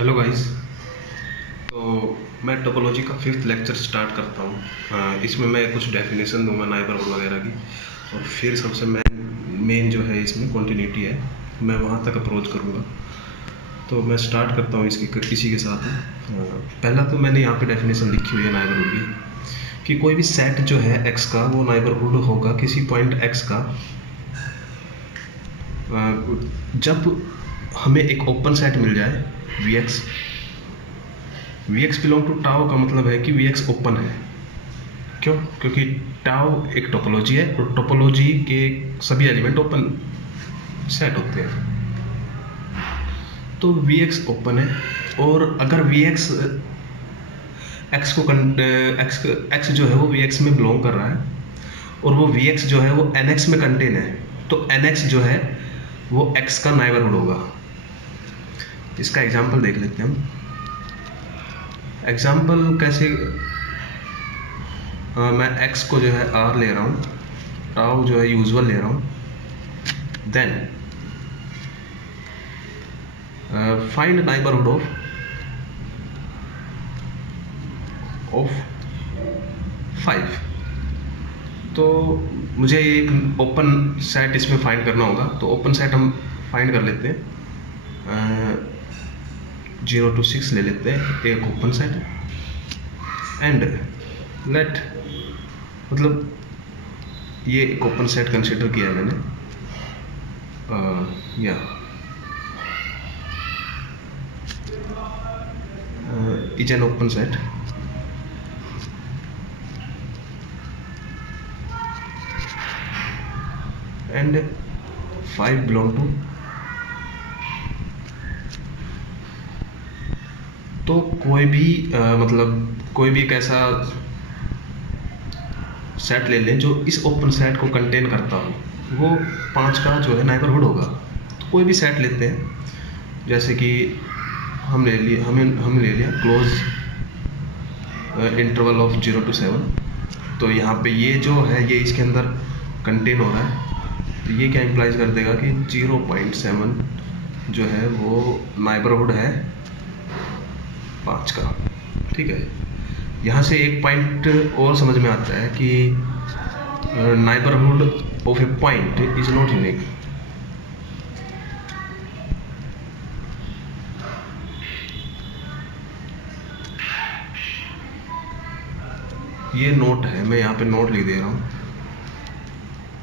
Hello guys. तो मैं topology का फिफ्थ लेक्चर स्टार्ट करता हूँ। इसमें मैं कुछ डेफिनेशन दूंगा नाइबरहुड वगैरह की, और फिर सबसे मेन जो है इसमें कॉन्टिन्यूटी है, मैं वहाँ तक अप्रोच करूँगा। तो मैं स्टार्ट करता हूँ इसी के साथ। पहला तो मैंने यहाँ पे डेफिनेशन लिखी हुई है नाइबरहुड की, कि कोई भी सेट जो है एक्स का वो नाइबरहुड होगा किसी पॉइंट एक्स का जब हमें एक ओपन सेट मिल जाए v x belong to tau का मतलब है कि वी एक्स ओपन है। क्यों? क्योंकि टाओ एक टोपोलॉजी है और टोपोलॉजी के सभी एलिमेंट ओपन सेट होते हैं। तो वी एक्स ओपन है, और अगर वी एक्स एक्स को एक्स जो है वो वी एक्स में बिलोंग कर रहा है, और वो वी एक्स जो है वो एन एक्स में कंटेन है, तो एन एक्स जो है वो एक्स का नाइबरहुड होगा। इसका एग्जाम्पल देख लेते हैं हम। एग्जाम्पल कैसे? मैं x को जो है r ले रहा हूँ, टाउ जो है यूजुअल ले रहा हूँ, देन फाइंड नाइबरहुड ऑफ 5। तो मुझे एक ओपन सेट इसमें फाइंड करना होगा, तो ओपन सेट हम फाइंड कर लेते हैं। 0 to 6 ले लेते हैं एक ओपन सेट, एंड लेट, मतलब ये एक ओपन सेट कंसिडर किया है मैंने, या is an open set and 5 belong to. तो कोई भी मतलब कोई भी एक ऐसा सेट ले लें जो इस ओपन सेट को कंटेन करता हो, वो 5 का जो है नाइबरहुड होगा। तो कोई भी सेट लेते हैं, जैसे कि हम ले लिया क्लोज इंटरवल ऑफ 0 to 7। तो यहाँ पे ये जो है ये इसके अंदर कंटेन हो रहा है, तो ये क्या इम्प्लाइज कर देगा कि 0.7 जो है वो नाइबरहुड है 5 का। ठीक है, यहाँ से एक पॉइंट और समझ में आता है कि neighbourhood of A point is not unique. ये नोट है, मैं यहाँ पे नोट लिख दे रहा हूँ,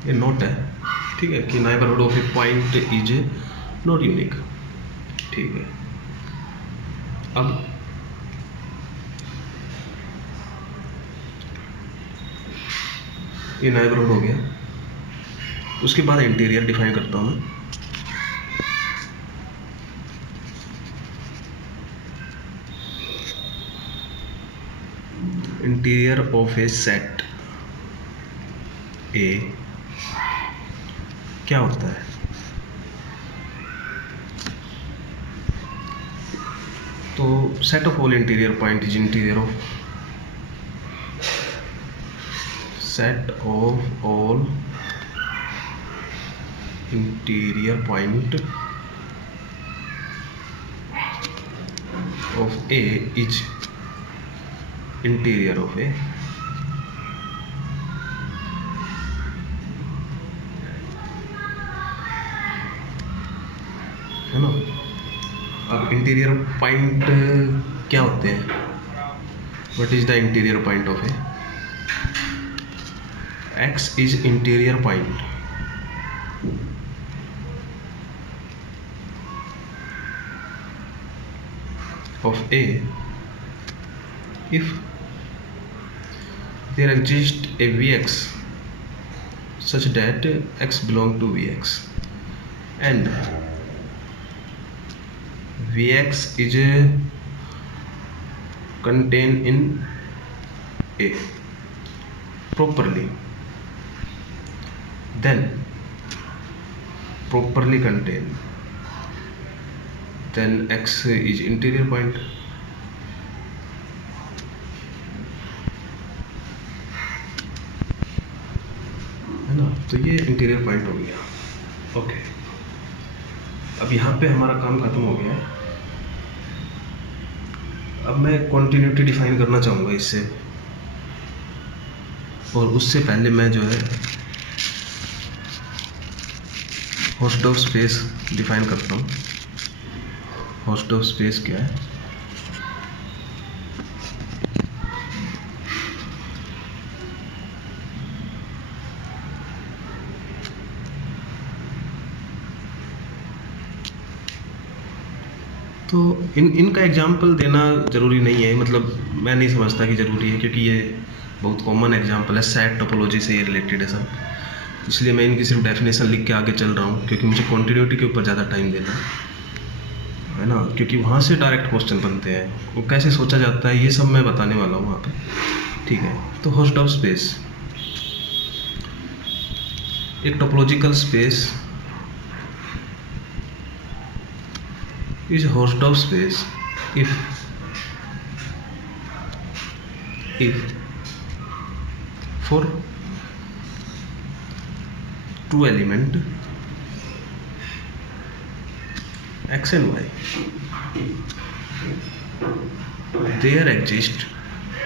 ये नोट है, ठीक है, कि neighbourhood of A point is not unique. ठीक है, अब ये नाइबरहुड हो गया। उसके बाद इंटीरियर डिफाइन करता हूँ मैं। इंटीरियर ऑफ ए सेट ए क्या होता है? तो set of all interior point is interior of set of all interior point of A is interior of A। है ना? अब इंटीरियर पॉइंट क्या होते हैं? What is the interior point of A? X is interior point of A if there exists a Vx such that X belong to Vx and Vx is contained in A properly, then properly contained, then X is interior point। है ना? तो ये interior point हो गया। Okay, अब यहाँ पे हमारा काम खत्म हो गया है। अब मैं कॉन्टिन्यूटी डिफाइन करना चाहूँगा इससे, और उससे पहले मैं जो है हाउसडॉर्फ स्पेस डिफाइन करता हूँ। हाउसडॉर्फ स्पेस क्या है? तो इनका एग्जाम्पल देना ज़रूरी नहीं है, मतलब मैं नहीं समझता कि ज़रूरी है, क्योंकि ये बहुत कॉमन एग्जाम्पल है, सेट टोपोलॉजी से ये रिलेटेड है सब। इसलिए मैं इनकी सिर्फ डेफिनेशन लिख के आगे चल रहा हूँ, क्योंकि मुझे कॉन्टिन्यूटी के ऊपर ज़्यादा टाइम देना है ना, क्योंकि वहाँ से डायरेक्ट क्वेश्चन बनते हैं, वो कैसे सोचा जाता है ये सब मैं बताने वाला हूँ वहाँ पे। ठीक है, तो हाउसडॉर्फ स्पेस एक topological space is Hausdorff space if for two element x and y there exist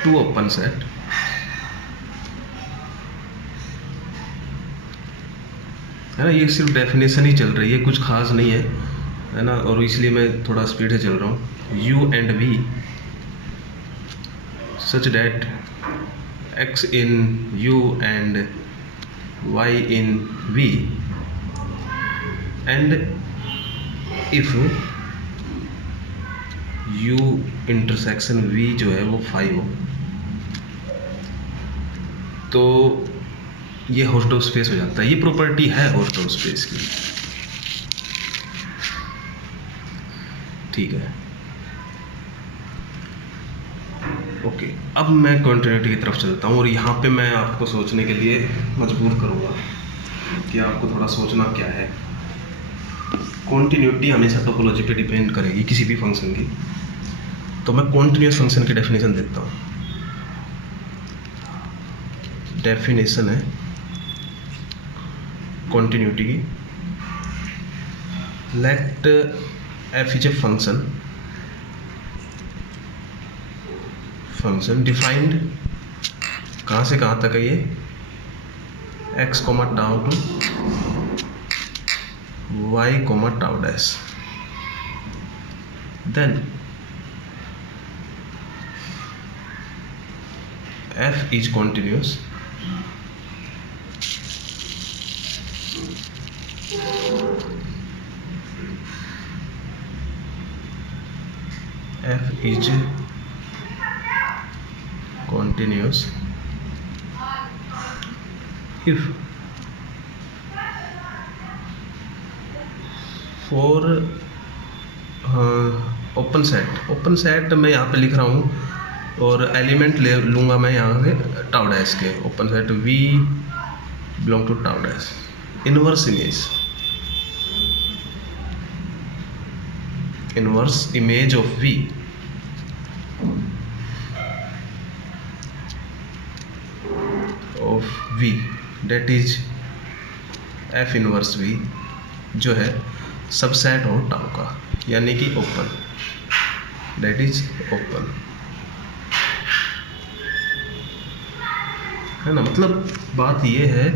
two open set है ना। ये सिर्फ डेफिनेशन ही चल रही है, कुछ खास नहीं है ना, और इसलिए मैं थोड़ा स्पीड से चल रहा हूँ। u and v such that x in u and y in v and if u intersection v जो है वो फाई हो, तो ये हाउसडॉर्फ स्पेस हो जाता है। ये प्रॉपर्टी है हाउसडॉर्फ स्पेस की। ठीक है, ओके। अब मैं कॉन्टिन्यूटी की तरफ चलता हूँ, और यहाँ पे मैं आपको सोचने के लिए मजबूर करूँगा कि आपको थोड़ा सोचना क्या है। कॉन्टिन्यूटी हमेशा टोपोलॉजी पे डिपेंड करेगी किसी भी फंक्शन की। तो मैं कॉन्टिन्यूस फंक्शन की डेफिनेशन देता हूँ। डेफिनेशन है कॉन्टिन्यूटी की, let f is a function defined कहाँ से कहाँ तक है ये, x comma tau to y comma tau dash, then f is continuous f is continuous if for open set मैं यहाँ पे लिख रहा हूँ, और एलिमेंट ले लूँगा मैं यहाँ से टाउ डैश के। Open set v belong to tau dash, inverse image of v that is f inverse v जो है सबसेट हो टाउ का, यानी कि ओपन, डेट इज ओपन, है ना। मतलब बात ये है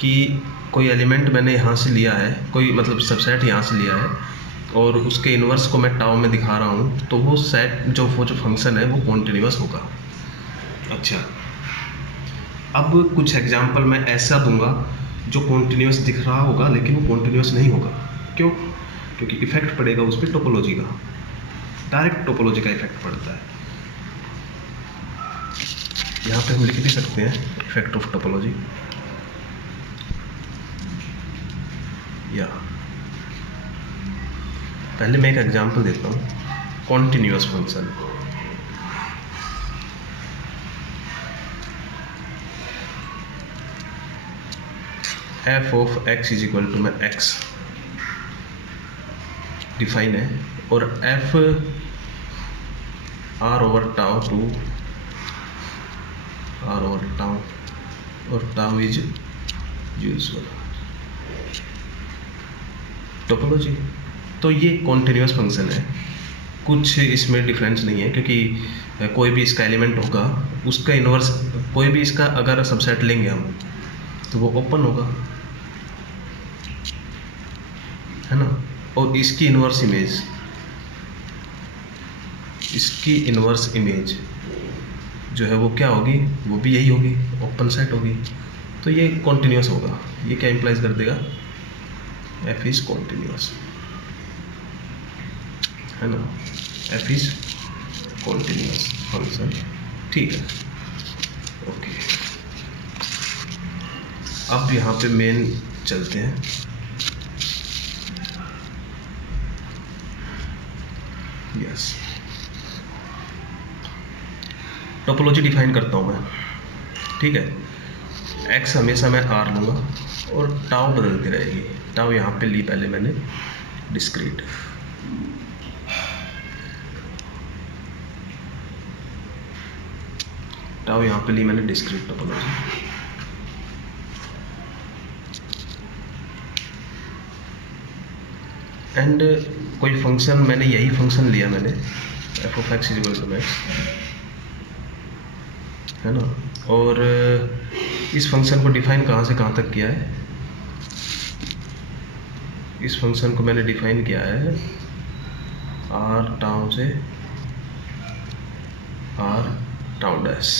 कि कोई एलिमेंट मैंने यहाँ से लिया है, कोई मतलब सबसेट यहाँ से लिया है, और उसके इन्वर्स को मैं टाउ में दिखा रहा हूँ, तो वो सेट जो फंक्शन है वो कॉन्टिन्यूस होगा। अच्छा, अब कुछ एग्जांपल मैं ऐसा दूंगा जो कॉन्टिन्यूस दिख रहा होगा लेकिन वो कॉन्टिन्यूस नहीं होगा। क्यों? क्योंकि इफेक्ट पड़ेगा उस पर टोपोलॉजी का, डायरेक्ट टोपोलॉजी का इफेक्ट पड़ता है। यहाँ पे हम लिख भी सकते हैं इफेक्ट ऑफ टोपोलॉजी, या पहले मैं एक एग्जांपल देता हूँ। Continuous function f of x is equal to में x डिफाइन है, और f r over tau to r over tau, और टाउ इज यूजुअल टोपोलॉजी। तो ये कॉन्टिन्यूस फंक्शन है, कुछ इसमें डिफरेंस नहीं है, क्योंकि कोई भी इसका एलिमेंट होगा उसका इन्वर्स, कोई भी इसका अगर सबसेट लेंगे हम तो वो ओपन होगा, है ना। और इसकी इन्वर्स इमेज जो है वो क्या होगी, वो भी यही होगी, ओपन सेट होगी। तो ये कॉन्टिन्यूस होगा। ये क्या इम्प्लाइज कर देगा, एफ इज कॉन्टिन्यूस, है ना। एफ इज कॉन्टिन्यूस फंक्शन, ठीक है, ओके। अब यहाँ पे मेन चलते हैं। यस, टोपोलॉजी डिफाइन करता हूँ मैं, ठीक है। एक्स हमेशा मैं आर लूँगा और टाउ बदलती रहेगी। टाउ यहाँ पे ली पहले मैंने डिस्क्रीट, टाउ यहाँ पे ली मैंने डिस्क्रीट टोपोलॉजी। एंड कोई फंक्शन, मैंने यही फंक्शन लिया मैंने, f of x is equal to x, है ना। और इस फंक्शन को डिफाइन कहाँ से कहाँ तक किया है, इस फंक्शन को मैंने डिफाइन किया है आर टाउ से R tau dash.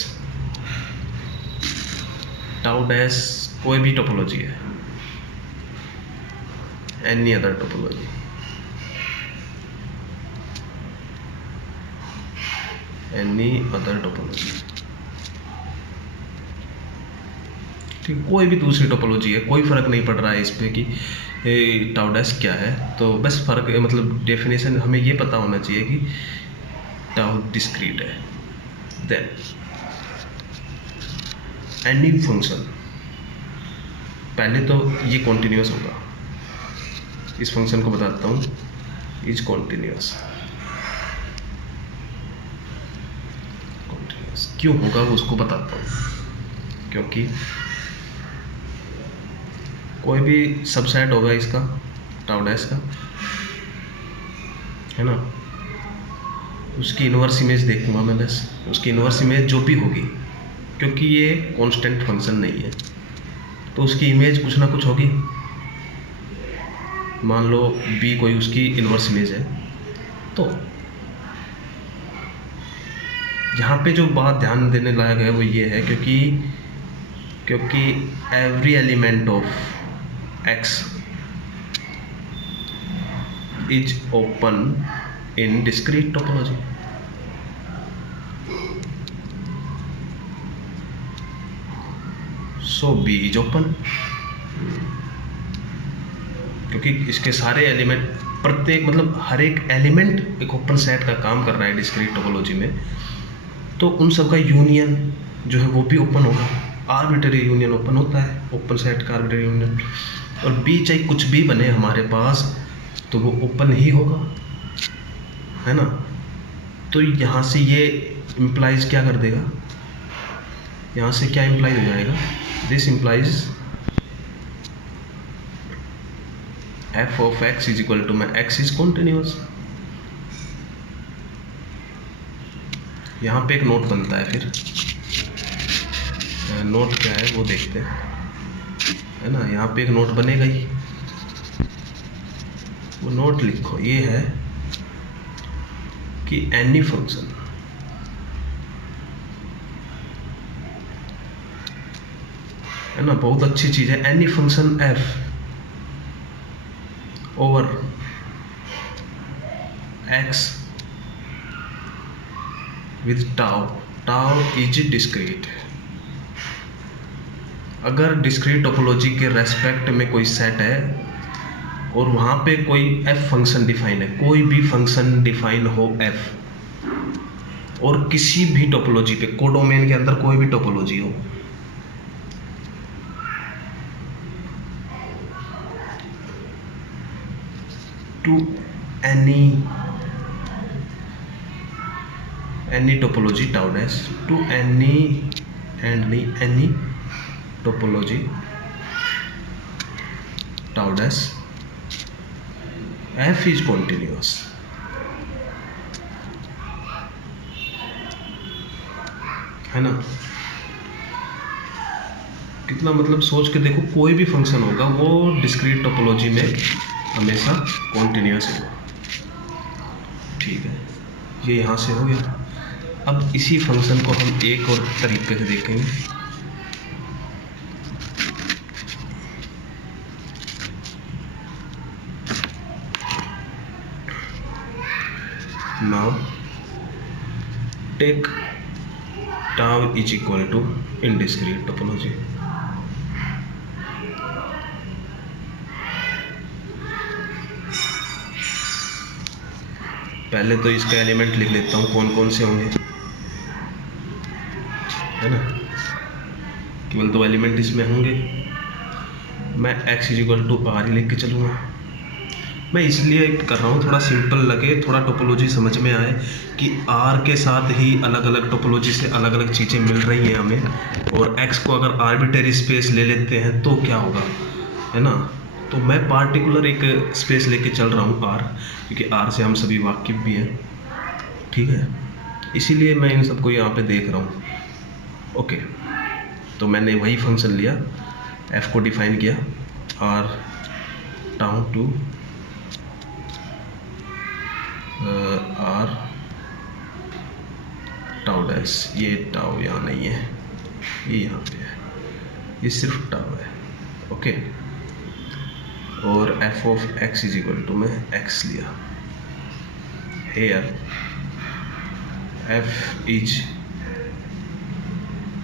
Tau dash कोई भी टोपोलॉजी है, any other topology, any other topology, ठीक। कोई भी दूसरी टोपोलॉजी है, कोई फ़र्क नहीं पड़ रहा है इस पे कि टाउ डैश क्या है। तो बस फ़र्क, मतलब डेफिनेशन हमें ये पता होना चाहिए कि टाउ डिस्क्रीट है। देन एनी फंक्शन, पहले तो ये कॉन्टिन्यूस होगा, इस फंक्शन को बताता हूँ, इज कॉन्टिन्यूस। क्यों होगा वो उसको बताता हूँ, क्योंकि कोई भी सबसेट होगा इसका टाउ डैश का, है ना, उसकी इन्वर्स इमेज देखूंगा मैं, बस उसकी इन्वर्स इमेज जो भी होगी, क्योंकि ये कांस्टेंट फंक्शन नहीं है तो उसकी इमेज कुछ ना कुछ होगी। मान लो b कोई उसकी इन्वर्स इमेज है, तो यहाँ पे जो बात ध्यान देने लायक है वो ये है, क्योंकि every element of x is open in discrete topology. So b is open, क्योंकि इसके सारे एलिमेंट, प्रत्येक मतलब हर एक एलिमेंट एक ओपन सेट का काम कर रहा है डिस्क्रीट टोपोलॉजी में, तो उन सब का यूनियन जो है वो भी ओपन होगा। आर्बिट्ररी यूनियन ओपन होता है, ओपन सेट का आर्बिट्ररी यूनियन, और बी चाहे कुछ भी बने हमारे पास तो वो ओपन ही होगा, है ना। तो यहाँ से ये इम्प्लाइज क्या कर देगा, यहाँ से क्या इम्प्लाइज हो जाएगा, this implies f of x is equal to में एक्स इज कॉन्टिन्यूस। यहाँ पे एक नोट बनता है, फिर नोट क्या है वो देखते हैं, है ना। यहाँ पे एक नोट बनेगा ही, वो नोट लिखो, ये है कि एनी फंक्शन, है ना, बहुत अच्छी चीज़ है, any function F over x with tau, tau is discrete. अगर डिस्क्रीट टोपोलॉजी के रेस्पेक्ट में कोई सेट है और वहाँ पे कोई एफ फंक्शन डिफाइन है, कोई भी फंक्शन डिफाइन हो एफ, और किसी भी टोपोलॉजी पे, कोडोमेन के अंदर कोई भी टोपोलॉजी हो, to any topology tau dash, to any topology tau dash, f is continuous, है ना। कितना मतलब सोच के देखो, कोई भी फंक्शन होगा वो डिस्क्रीट टोपोलॉजी में हमेशा कॉन्टिन्यूस होगा। ठीक है, ये यहाँ से हो गया। अब इसी फंक्शन को हम एक और तरीके से देखेंगे। Now take tau is equal to indiscrete topology. पहले तो इसका एलिमेंट लिख लेता हूँ कौन कौन से होंगे, है ना। केवल 2 एलिमेंट इसमें होंगे। मैं x is equal to R ही लिख के चलूँगा। मैं इसलिए कर रहा हूँ, थोड़ा सिंपल लगे, थोड़ा टोपोलॉजी समझ में आए कि r के साथ ही अलग अलग टोपोलॉजी से अलग अलग चीज़ें मिल रही हैं हमें, और x को अगर आर्बिट्रेरी स्पेस ले लेते हैं तो क्या होगा, है ना। तो मैं पार्टिकुलर एक स्पेस लेके चल रहा हूँ r, क्योंकि r से हम सभी वाकिफ भी हैं। ठीक है, इसीलिए मैं इन सबको यहाँ पे देख रहा हूँ। ओके, तो मैंने वही फंक्शन लिया, f को डिफाइन किया, r tau to r tau dash, ये टाउ यहाँ नहीं है, ये यहाँ पे है, ये सिर्फ टाउ है। ओके, और f of x is equal to मैं x लिया। Here f is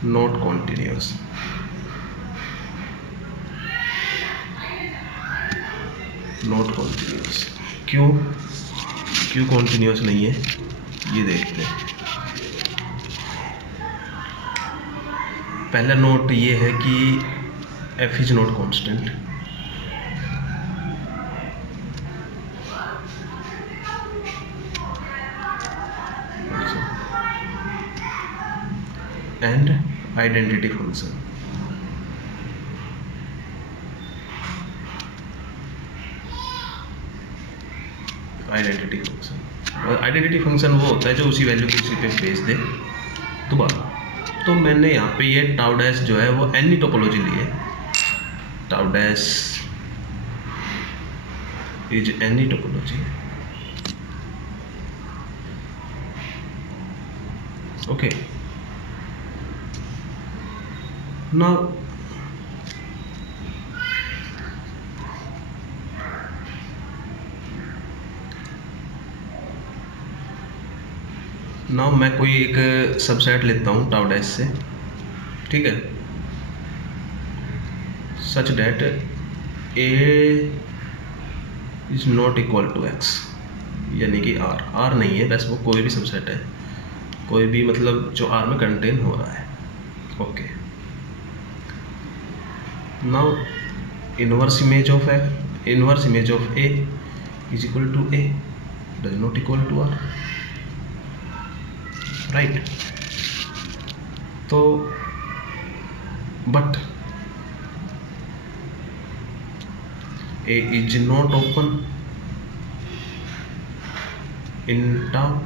not continuous. Not continuous क्यों कॉन्टिन्यूस नहीं है, ये देखते हैं। पहला नोट ये है कि f is not constant. And identity function, identity function, और आइडेंटिटी फंक्शन वो होता है जो उसी वैल्यू को उसी पे भेज दे दोबारा। तो मैंने यहाँ पे ये टाउ डैश जो है वो एनी टोपोलॉजी ली है। Tau dash is any topology. Okay, now मैं कोई एक सबसेट लेता हूँ टाउ डैश से, ठीक है, such that a is not equal to x, यानी कि r नहीं है, बस वो कोई भी सबसेट है, कोई भी मतलब जो r में कंटेन हो रहा है। Okay, now inverse image of a is equal to a does not equal to r, right. तो but a is not open in tau,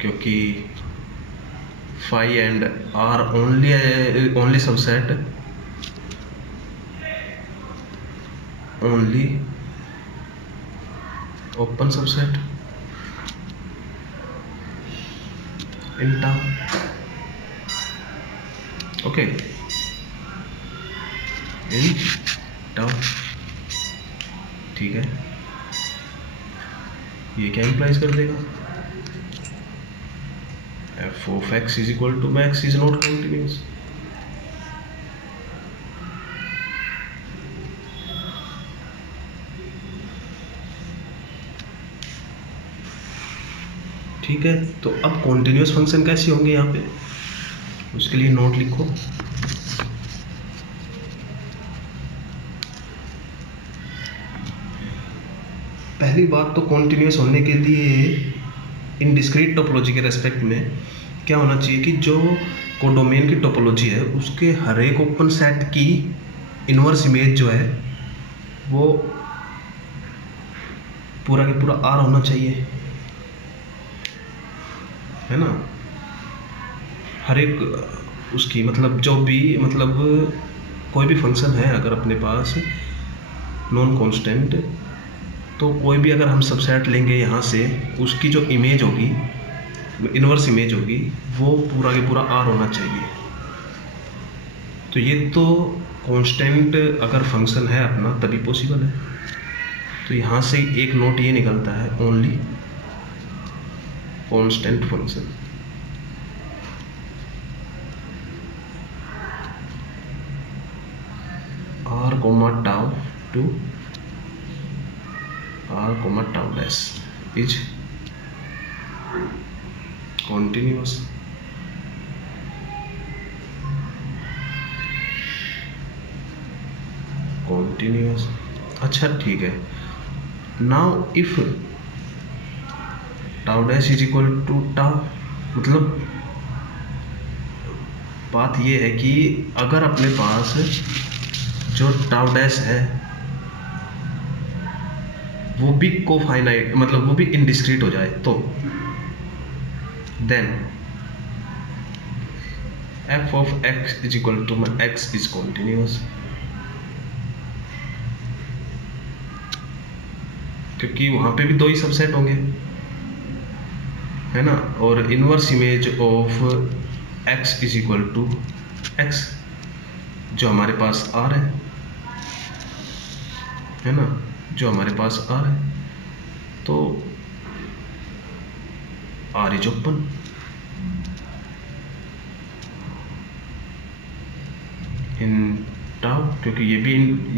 क्योंकि phi and R only subset, only open subset in tau। Okay, in tau, ठीक है। ये क्या implies कर देगा, f of x is equal to x is not continuous. ठीक है, तो अब कॉन्टिन्यूस फंक्शन कैसे होंगे यहाँ पे, उसके लिए नोट लिखो। पहली बात तो कॉन्टिन्यूस होने के लिए इन डिस्क्रीट टोपोलॉजी के रेस्पेक्ट में क्या होना चाहिए कि जो कोडोमेन की टोपोलॉजी है उसके हर एक ओपन सेट की इनवर्स इमेज जो है वो पूरा के पूरा R होना चाहिए, है ना। हर एक उसकी मतलब जो भी मतलब कोई भी फंक्शन है अगर अपने पास नॉन कांस्टेंट, तो कोई भी अगर हम सबसेट लेंगे यहाँ से, उसकी जो इमेज होगी, इन्वर्स इमेज होगी, वो पूरा के पूरा आर होना चाहिए। तो ये तो कांस्टेंट अगर फंक्शन है अपना तभी पॉसिबल है। तो यहाँ से एक नोट ये निकलता है, only constant function. r comma tau to r comma tau dash is continuous। अच्छा ठीक है। Now if tau dash is equal to tau, मतलब बात ये है कि अगर अपने पास जो tau dash है वो भी कोफाइनाइट, मतलब वो भी इनडिस्क्रीट हो जाए, तो then f of x is equal to x is continuous, क्योंकि वहां पे भी दो ही सबसेट होंगे, है ना। और inverse image of x is equal to x, जो हमारे पास r है ना, जो हमारे पास r है, तो r is open. In tau, क्योंकि ये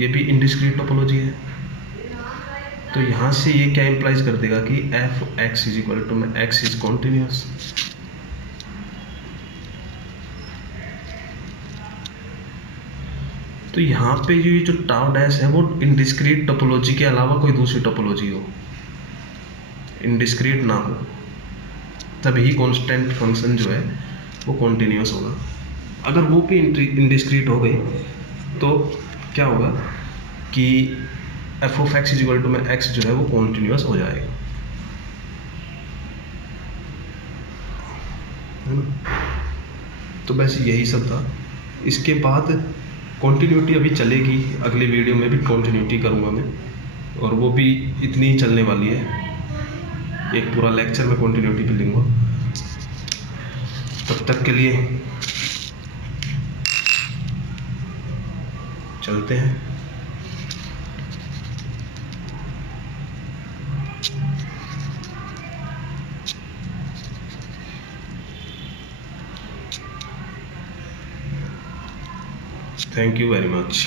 भी इनडिस्क्रीट टोपोलॉजी है, तो यहाँ से ये क्या इम्प्लाइज कर देगा कि f x is equal to x is continuous. तो यहाँ पे ये जो टाउ डैश है वो इनडिस्क्रीट टोपोलॉजी के अलावा कोई दूसरी टोपोलॉजी हो, इनडिस्क्रीट ना हो, तभी कांस्टेंट फंक्शन जो है वो कॉन्टिन्यूस होगा। अगर वो भी इनडिस्क्रीट हो गई तो क्या होगा कि f of x is equal to x जो है वो कॉन्टिन्यूस हो जाएगा, है ना। तो बस यही सब था। इसके बाद कॉन्टिन्यूटी अभी चलेगी, अगले वीडियो में भी कॉन्टिन्यूटी करूँगा मैं, और वो भी इतनी ही चलने वाली है, एक पूरा लेक्चर में कॉन्टिन्यूटी पे लूँगा। तब तक के लिए चलते हैं। Thank you very much.